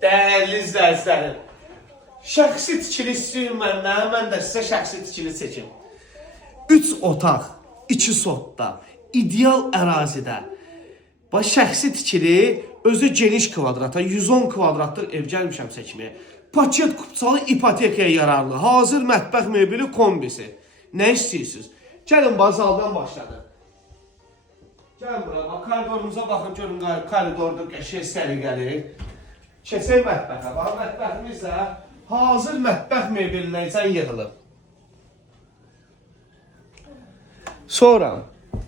Dəyərli izləyicilərim, şəxsi tikili istəyim məndən, mən də sizə şəxsi tikili seçim. 3 otaq, 2 sotda, ideal ərazidə. Bax, şəxsi tikili, özü geniş kvadrata, 110 kvadratlıq ev gəlmişəm seçməyə. Paket kupçalı ipotekaya yararlı, hazır mətbəx möbili kombisi. Nə istəyirsiniz? Gəlin, bazaldan başladı. Gəlin bura, bax, koridorumuza baxın, görün, koridorda qəşəng səliqəli. Keçək mətbəxə. Bax, mətbəximiz də hazır mətbəx möbilindən yığılıb. Sonra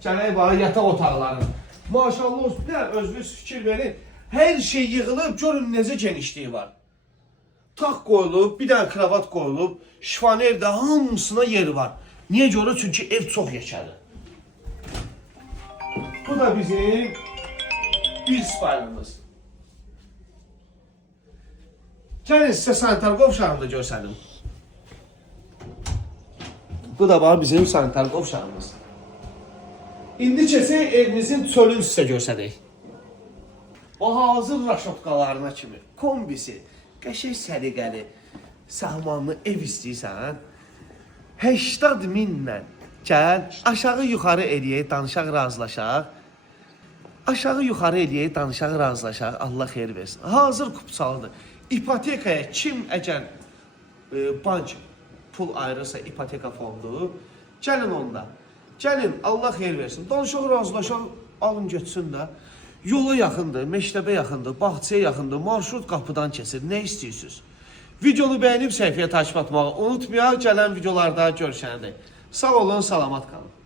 gələk bax, yataq otaqları. Maşallah olsun, özünüz fikir verin. Hər şey yığılıb, görün necə genişliyi var. Taxt qoyulub, bir dənə kravat qoyulub, şifaner də hamısına yeri var. Niyə görə? Çünki ev çox yekədir. Bu da bizim bir spaylımız. Gəlin sizə sanitar qovşağını da görsənim. Bu da var bizim sanitar qovşağımız. İndi keçək evinizin çölünü sizə görsədək. O hazır raşotkalarına kimi kombisi, qəşəng səliqəli, səhmanlı ev istəyirsən, 80 minlə gəl, aşağı yuxarı eləyək, danışaq, razılaşaq. Aşağı yuxarı eləyək, danışaq, razılaşaq, Allah xeyir versin. Hazır kupçalıdır. İpotekaya kim əgər bank pul ayırırsa ipoteka fondu, gəlin onda. Gəlin, Allah xeyir versin. Danışaq, razılaşaq, alın geçsin də. Yola yaxındır, məktəbə yaxındır, bağçaya yaxındır, marşrut qapıdan keçir. Nə istəyirsiniz? Videonu bəyənib səhifəyə takip atmağı unutmayaq. Gələn videolarda görüşənədək. Sağ olun, salamat qalın.